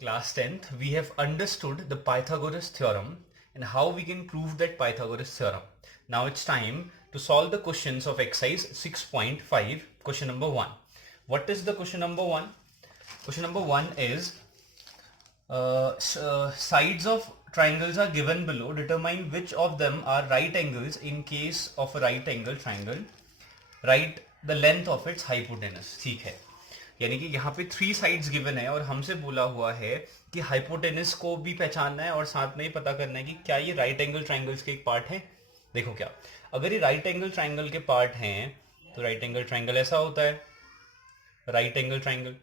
Class 10th, we have understood the Pythagoras theorem and how we can prove that Pythagoras theorem. Now it's time to solve the questions of exercise 6.5, question number 1. What is the question number 1? Question number 1 is sides of triangles are given below. Determine which of them are right angles in case of a right angle triangle. Write the length of its hypotenuse. ठीक है, यानी कि यहाँ पे 3 sides given है और हमसे बोला हुआ है कि हाइपोटेनस को भी पहचानना है और साथ में ही पता करना है कि क्या ये राइट एंगल ट्राइंगल्स के एक पार्ट है. देखो क्या, अगर ये राइट एंगल ट्राइंगल के पार्ट हैं तो राइट एंगल ट्राइंगल ऐसा होता है. राइट एंगल ट्राइंगल,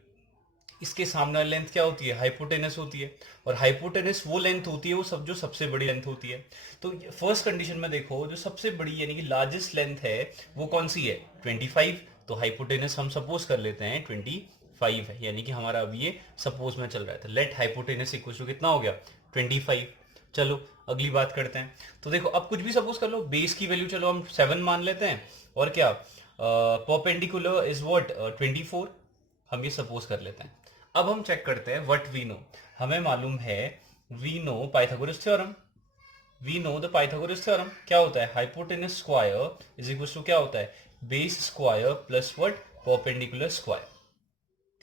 इसके सामने लेंथ क्या होती है? हाइपोटेनस होती है. और हाइपोटेनस वो लेंथ होती है वो सब जो सबसे बड़ी लेंथ होती है. तो फर्स्ट कंडीशन में देखो, जो सबसे बड़ी यानी कि लार्जेस्ट लेंथ है वो कौन सी है? 25. तो हाइपोटेनस हम सपोज कर लेते हैं 25 है, यानी कि हमारा अभी ये सपोज में चल रहा है. तो लेट हाइपोटेनस इक्वल टू कितना हो गया? 25. चलो अगली बात करते हैं. तो देखो अब कुछ भी सपोज कर लो. बेस की वैल्यू चलो हम 7 मान लेते हैं. और क्या, परपेंडिकुलर इज व्हाट? 24. हम ये सपोज कर लेते हैं. अब हम चेक करते हैं व्हाट वी नो. हमें मालूम है, we know Pythagoras theorem. We know the Pythagoras theorem. क्या होता है? Hypotenuse square is equal to क्या होता है? Base square plus what? Perpendicular square.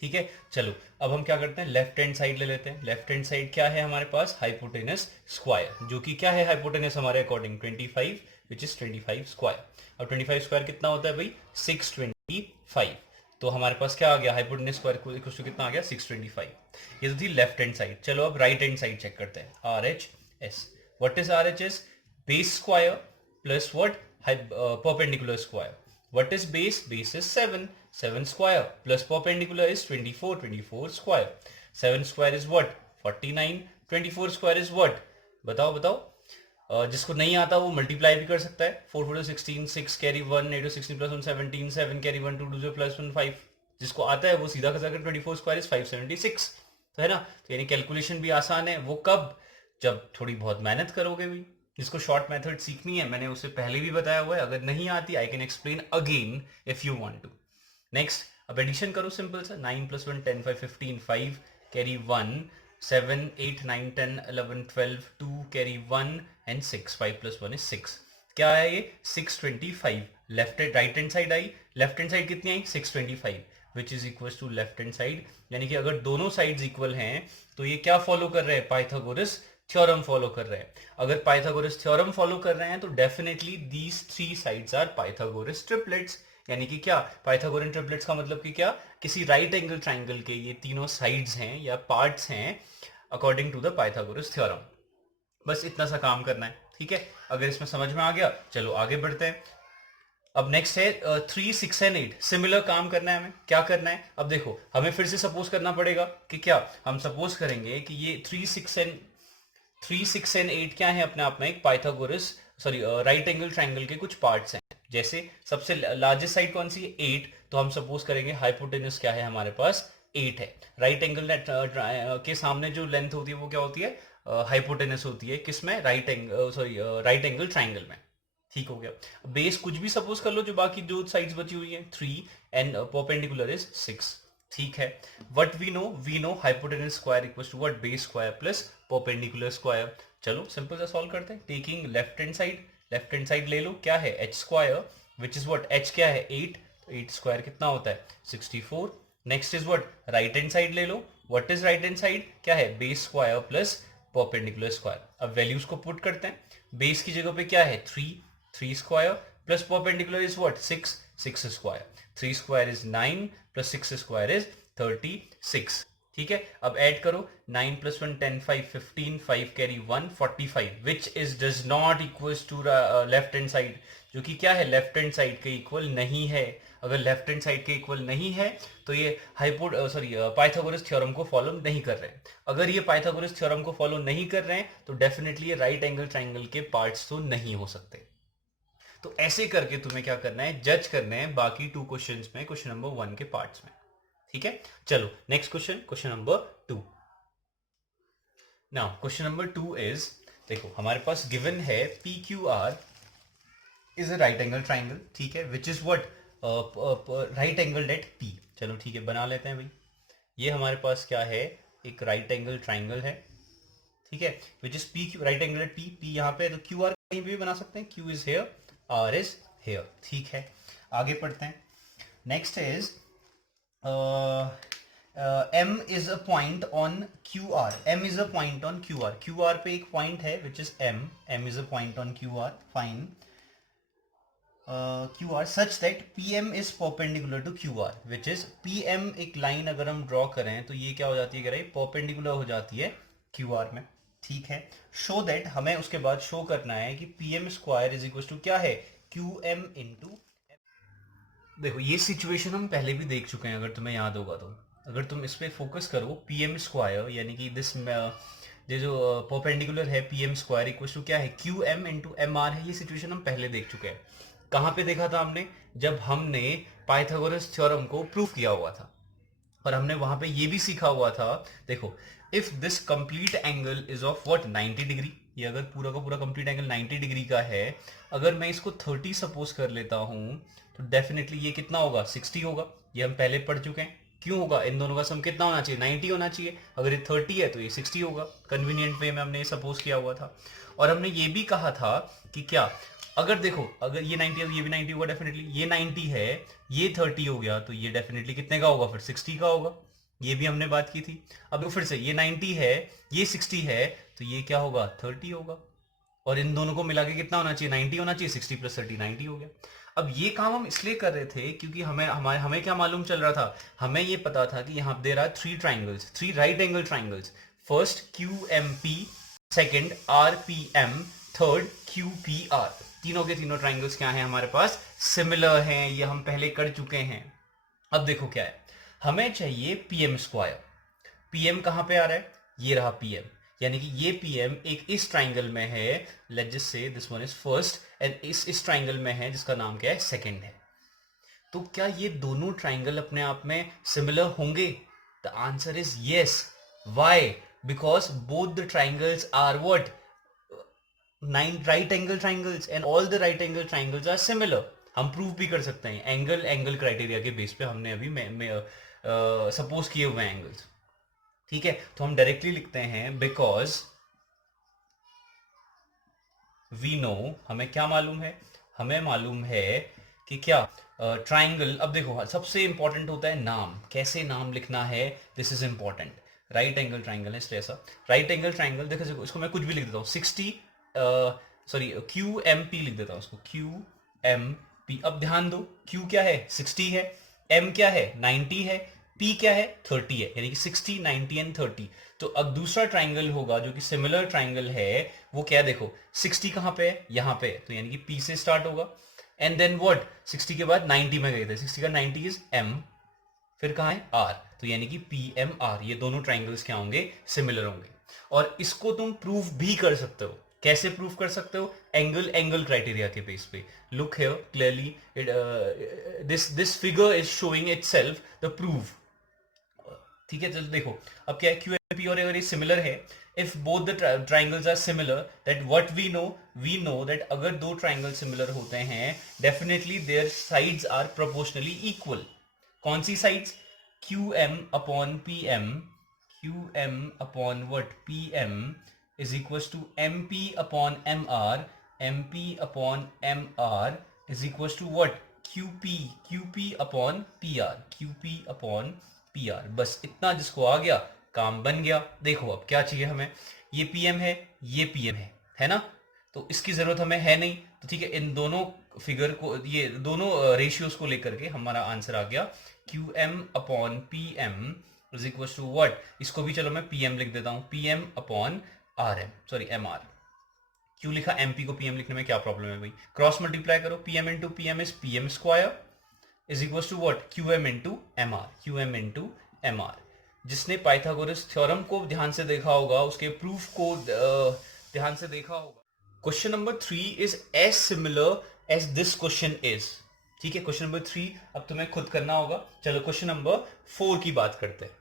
ठीक है, चलो अब हम क्या करते हैं? लेफ्ट हैंड साइड ले लेते हैं. लेफ्ट हैंड साइड क्या है हमारे पास? हाइपोटेनस स्क्वायर, जो कि क्या है हाइपोटेनस हमारे अकॉर्डिंग? 25, which is 25 square. अब 25 स्क्वायर कितना होता है भाई? 625. तो हमारे पास क्या आ गया? हाइपोटेनस स्क्वायर इक्वल टू कितना आ गया? 625. ये तो थी लेफ्ट हैंड साइड. चलो अब राइट हैंड साइड चेक करते हैं. R H S. What is R H S? Base square plus what? Perpendicular square. What is base? Base is 7. 7 square plus perpendicular is 24. 24 square. 7 square is what? 49. 24 square is what? बताओ बताओ. जिसको नहीं आता वो multiply भी कर सकता है. 4 4 16, 6 कैरी 1, 8 16 प्लस 1 17, 7 कैरी 1 2 2 0 प्लस 1 5. जिसको आता है वो सीधा कर 24 स्क्वायर इज 576. तो है ना, तो यानी कैलकुलेशन भी आसान है. वो कब? जब थोड़ी बहुत मेहनत करोगे भी. जिसको शॉर्ट मेथड सीखनी है मैंने उसे पहले भी बताया हुआ है. अगर नहीं आती I can explain again if you want to. Next, अब एडिशन करो सिंपल सा. 9 plus 1 10 5 15 5 carry 1 7 8 9 10 11 12 2 carry 1 and 6. 5 plus 1 is 6. क्या है ये? 625. लेफ्ट राइट हैंड साइड आई. लेफ्ट हैंड साइड कितनी आई? 625, which is equal to left hand side. यानी कि अगर दोनों साइड्स इक्वल हैं तो ये क्या फॉलो कर रहे हैं? पाइथागोरस थ्योरम फॉलो कर रहे हैं. अगर पाइथागोरस थ्योरम फॉलो कर रहे हैं तो definitely these 3 sides are Pythagoras triplets. यानी कि क्या? पाइथागोरन ट्रिपलेट्स का मतलब कि क्या? किसी राइट एंगल ट्राइंगल के ये तीनों साइड्स हैं या पार्ट्स हैं according to the Pythagoras theorem. बस इतना सा काम करना है. ठीक है, अगर इसमें समझ में आ गया चलो आगे बढ़ते हैं. अब नेक्स्ट है 3 6 एंड 8. सिमिलर काम करना है हमें. क्या करना है? अब देखो हमें फिर से सपोज करना पड़ेगा कि क्या, हम सपोज करेंगे कि ये 3 6 एंड 8 क्या है अपने आप में? एक Pythagoras sorry right angle triangle के कुछ पार्ट्स हैं. जैसे सबसे लार्जेस्ट साइड कौन सी है? 8. तो हम सपोज करेंगे हाइपोटेनस क्या है हमारे पास? 8 है. राइट एंगल के सामने जो लेंथ होती है वो क्या होती है? हाइपोटेनस होती है. किसमें? Right angle sorry right angle triangle में. ठीक हो गया. बेस कुछ भी सपोज कर लो, जो बाकी जो साइड्स बची हुई है 3 एंड परपेंडिकुलर इज 6. ठीक है, what we know hypotenuse square equal to what? Base square plus perpendicular square. चलो सिंपल सा सॉल्व करते हैं. Taking left hand side. Left hand side ले लो. क्या है? H square which is what? H क्या है? 8. तो 8 स्क्वायर कितना होता है? 64. Next is what? Right hand side ले लो. What is right hand side? क्या है? Base square plus perpendicular square. अब वैल्यूज को पुट करते हैं. बेस की जगह पे क्या है? 3 square plus perpendicular is what? 6 square. 3 square is 9 plus 6 square is 36. ठीक है, अब ऐड करो. 9 plus 1 10 5 15 5 carry 1 45, which is does not equals to left hand side, जो कि क्या है? लेफ्ट हैंड साइड के इक्वल नहीं है. अगर लेफ्ट हैंड साइड के इक्वल नहीं है तो ये पाइथागोरस थ्योरम को फॉलो नहीं कर रहे हैं. अगर ये पाइथागोरस थ्योरम को फॉलो नहीं कर रहे हैं तो डेफिनेटली ये राइट एंगल ट्राइंगल के पार्ट्स तो नहीं हो सकते. तो ऐसे करके तुम्हें क्या करना है? जज करना है बाकी 2 क्वेश्चंस में, क्वेश्चन नंबर 1 के पार्ट्स में. ठीक है, चलो next question, question number 2. Now question number 2 is, देखो हमारे पास गिवन है P Q R is a right angle triangle. ठीक है, which is what? Right angle at P. चलो ठीक है, बना लेते हैं भाई. ये हमारे पास क्या है? एक राइट एंगल ट्राइंगल है, ठीक है, which is P Q, right angle at P, P यहाँ पे है, तो क्यू आर कहीं भी बना सकते हैं, Q is here, R is here, ठीक है। आगे पढ़ते हैं। Next is M is a point on Q R, M is a point on Q R, Q R पे एक पॉइंट है which is M, M is a point on Q R, fine. Q R such that P M is perpendicular to Q R, which is P M, एक line अगर हम draw करें तो ये क्या हो जाती है, कह रही परपेंडिकुलर हो जाती है क्यू आर में, ठीक है। शो दैट, हमें उसके बाद शो करना है कि P M square is equal to क्या है, क्यू एम इंटू, देखो ये सिचुएशन हम पहले भी देख चुके हैं, अगर तुम्हें याद होगा तो, अगर तुम इस पे फोकस करो, पी एम स्क्वायर यानी कि दिस, ये जो परपेंडिकुलर है P M square equal to क्या है, Q M into M R है, ये सिचुएशन हम पहले देख चुके हैं। कहाँ पे देखा था हमने, जब हमने पाइथागोरस थ्योरम को प्रूव किया हुआ था, और हमने वहां पे ये भी सीखा हुआ था, देखो, if this complete angle is of what 90 degree, ये अगर पूरा का पूरा कंप्लीट एंगल 90 डिग्री का है, अगर मैं इसको 30 सपोज कर लेता हूं, तो डेफिनेटली ये कितना होगा, 60 होगा, ये हम पहले पढ़ चुके हैं। क्यों होगा, इन दोनों का सम कितना होना चाहिए, 90 होना चाहिए, अगर ये 30 है तो ये 60 होगा, कन्वीनियंट वे में हमने ये सपोज किया हुआ था। और हमने ये भी कहा था कि क्या, अगर देखो, अगर ये 90 है तो ये भी 90 होगा डेफिनेटली, ये 90 है, ये 30 हो गया, तो ये डेफिनेटली कितने का होगा, फिर 60 का होगा, ये भी हमने बात की थी। अब फिर से ये 90 है, ये 60 है, तो ये क्या होगा, 30 होगा, और इन दोनों को मिला के कितना होना चाहिए, 90 होना चाहिए, 60 प्लस 30 90 हो गया। अब ये काम हम इसलिए कर रहे थे क्योंकि हमें हमारे हमें क्या मालूम चल रहा था, हमें ये पता था कि यहाँ दे रहा है 3 triangles, 3 right angle triangles, first Q M P, second R P M, third Q P R, तीनों के तीनों ट्राइंगल्स क्या हैं हमारे पास, सिमिलर हैं, ये हम पहले कर चुके हैं। अब देखो क्या है, हमें चाहिए पीएम स्क्वायर, पीएम कहां पे आ रहा है, ये रहा पीएम, यानी कि ये पीएम एक इस ट्राइंगल में है, let's just say this one is first, and इस ट्राइंगल में है जिसका नाम क्या है, सेकंड है। तो क्या ये दोनों ट्राइंगल अपने आप में सिमिलर होंगे, the answer is yes, why, because both the triangles are what, 9 right angle triangles, and all the right angle triangles are similar. हम प्रूव भी कर सकते हैं एंगल एंगल क्राइटेरिया के बेस पे, हमने अभी सपोज किए हुए एंगल्स, ठीक है। तो हम डायरेक्टली लिखते हैं बिकॉज वी नो, हमें क्या मालूम है, हमें मालूम है कि क्या, ट्राइंगल, अब देखो सबसे इंपॉर्टेंट होता है नाम, कैसे नाम लिखना है, this is important. Right angle triangle है इसलिए ऐसा, राइट एंगल ट्राइंगल, देखो इसको मैं कुछ भी लिख देता हूँ, 60, सॉरी क्यू एम पी लिख देता हूँ उसको, क्यू एम पी। अब ध्यान दो, क्यू क्या है, 60 है, एम क्या है, 90 है, पी क्या है, 30 है, यानी कि 60 90 एंड 30। तो अब दूसरा ट्राइंगल होगा जो कि सिमिलर ट्राइंगल है, वो क्या है, देखो 60 कहां पे है, यहां पे है, तो यानी कि पी से स्टार्ट होगा, एंड देन व्हाट, 60 के बाद 90 में गए थे, 60 का 90 इज एम, फिर कहां है आर, तो यानी कि पी एम आर, ये दोनों ट्राइंगल्स क्या होंगे, सिमिलर होंगे। और इसको तुम प्रूफ भी कर सकते हो, कैसे प्रूफ कर सकते हो, एंगल एंगल क्राइटेरिया के बेस पे। Look here clearly, this this figure is showing itself the proof, ठीक है। चलो देखो, अब क्या है, क्यू एंड पी, और अगर ये सिमिलर है, if both the triangles are similar, that what we know that अगर दो ट्राइंगल सिमिलर होते हैं, definitely their sides are proportionally equal. कौन सी sides, Q M upon P M, Q M upon what, P M is equal to M P upon M R, M P upon M R is equal to what, Q P upon P R, Q P upon P R. बस इतना जिसको आ गया, काम बन गया। देखो अब क्या चाहिए हमें, ये पीएम है, ये पीएम है ना, तो इसकी जरूरत हमें है नहीं, तो ठीक है, इन दोनों फिगर को, ये दोनों रेशियोज को लेकर के हमारा आंसर आ गया, Q M upon P M is equal to what, इसको भी चलो मैं पी एम लिख देता हूं, P M upon R M, sorry M R, क्यों लिखा एमपी को पीएम लिखने में, क्या प्रॉब्लम है भाई, क्रॉस मल्टीप्लाई करो, PM into PM is PM square is equal to what, Q M into M R, Q M into M R. जिसने पाइथागोरस थ्योरम को ध्यान से देखा होगा, उसके प्रूफ को ध्यान से देखा होगा। Question number 3 is as similar as this question is, ठीक है। क्वेश्चन नंबर 3 अब तुम्हें खुद करना होगा। चलो क्वेश्चन नंबर 4 की बात करते हैं।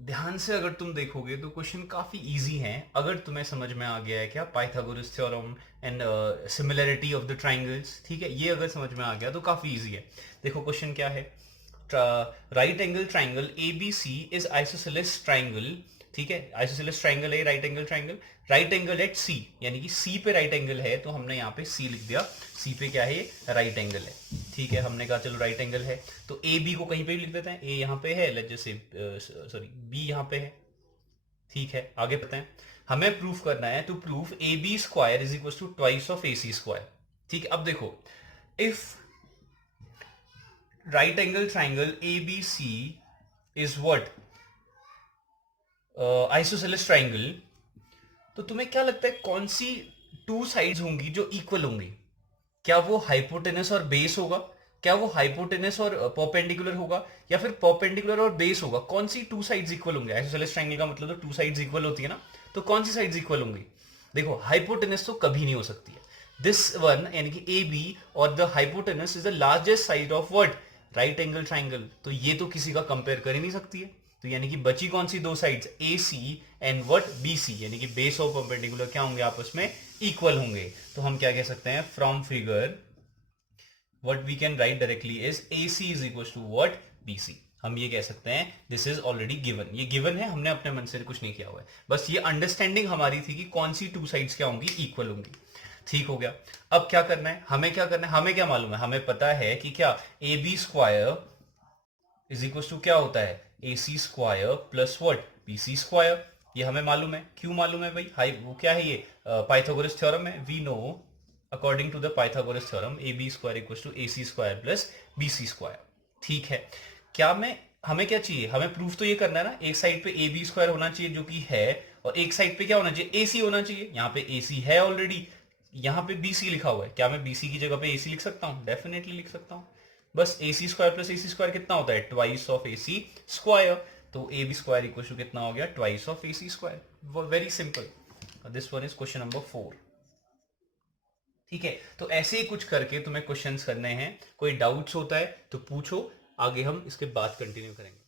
ध्यान से अगर तुम देखोगे तो क्वेश्चन काफी इजी है, अगर तुम्हें समझ में आ गया है क्या Pythagoras theorem and similarity of the triangles, ठीक है, ये अगर समझ में आ गया तो काफी इजी है। देखो क्वेश्चन क्या है, right angle triangle A B C is isosceles triangle, ठीक है, आइसोसेलेस ट्राइंगल है right angle triangle, right angle at C, यानी कि सी पे राइट एंगल है तो हमने यहाँ पे सी लिख दिया, सी पे क्या है, राइट एंगल है, ठीक है, हमने कहा चलो राइट एंगल है तो ए बी को कहीं पे भी लिख देते हैं, ए यहाँ पे है, लेट जैसे सॉरी बी यहाँ पे है, ठीक है, आगे पता है हमें प्रूफ करना है, to proof A B square is equal to twice of A C square, ठीक है। अब देखो if right angle triangle A B C is what isosceles triangle, तो तुम्हें क्या लगता है कौन सी टू साइड्स होंगी जो इक्वल होंगी? क्या वो हाइपोटेनस और बेस होगा, क्या वो हाइपोटेनस और परपेंडिकुलर होगा, या फिर परपेंडिकुलर और बेस होगा? कौन सी टू साइड्स इक्वल होंगे? आइसोसेलेस ट्रायंगल का मतलब तो टू साइड्स इक्वल होती है ना, तो कौन सी साइड्स इक्वल होंगी? देखो हाइपोटेनस तो कभी नहीं हो सकती है, दिस वन यानी कि ए बी और the hypotenuse is the largest side of what, right angle triangle, तो ये तो किसी का कंपेयर कर ही नहीं सकती है। तो यानी कि बची कौन सी दो sides, A C and what B C, यानी कि बेस और परपेंडिकुलर क्या होंगे, आपस में इक्वल होंगे। तो हम क्या कह सकते हैं, from figure what we can write directly is AC is equals to what, BC, हम ये कह सकते हैं दिस इज ऑलरेडी गिवन, ये गिवन है, हमने अपने मन से कुछ नहीं किया हुआ है, बस ये अंडरस्टैंडिंग हमारी थी कि कौन सी टू साइड्स क्या होंगी, इक्वल होंगी, ठीक हो गया। अब क्या करना है, हमें क्या करना है, हमें क्या मालूम है, हमें पता है कि क्या A B square is equal to क्या होता है, A C square plus what, B C square, ये हमें मालूम है। क्यों मालूम है भाई, हाई वो क्या है, ये पाइथागोरस थ्योरम है, we know according to the Pythagoras theorem AB square equals to AC square plus BC square, ठीक है। क्या मैं, हमें क्या चाहिए, हमें प्रूफ तो ये करना है ना, एक साइड पे AB स्क्वायर होना चाहिए जो कि है, और एक साइड पे क्या होना चाहिए, AC होना चाहिए, यहाँ पे AC है ऑलरेडी, यहाँ पे BC लिखा हुआ है, क्या मैं BC की जगह पे AC लिख सकता हूँ, डेफिनेटली लिख सकता हूँ, बस AC square plus AC square कितना होता है, ट्वाइस ऑफ AC स्क्वायर, तो AB स्क्वायर इक्वल टू कितना हो गया, twice of AC square, very simple, this one is question number 4, ठीक है। तो ऐसे ही कुछ करके तुम्हें क्वेश्चंस करने हैं, कोई डाउट्स होता है तो पूछो, आगे हम इसके बाद कंटिन्यू करेंगे।